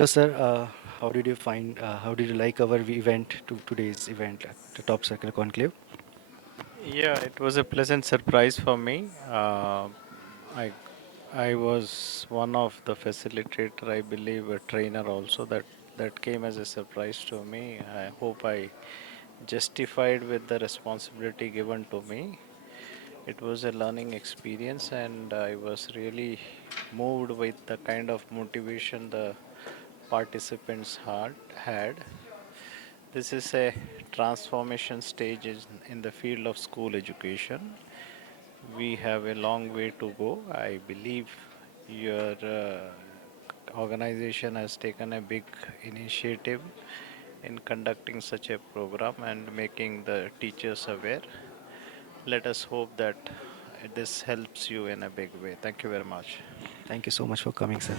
Hello, sir. How did you like our event, today's event, the Top Circle Conclave? Yeah, it was a pleasant surprise for me. I I was one of the facilitator, I believe, a trainer also. That came as a surprise to me. I hope I justified with the responsibility given to me. It was a learning experience, and I was really moved with the kind of motivation the participants had. This is a transformation stage in the field of school education. We have a long way to go. I believe your organization has taken a big initiative in conducting such a program and making the teachers aware. Let us hope that this helps you in a big way. Thank you very much. Thank you so much for coming, sir.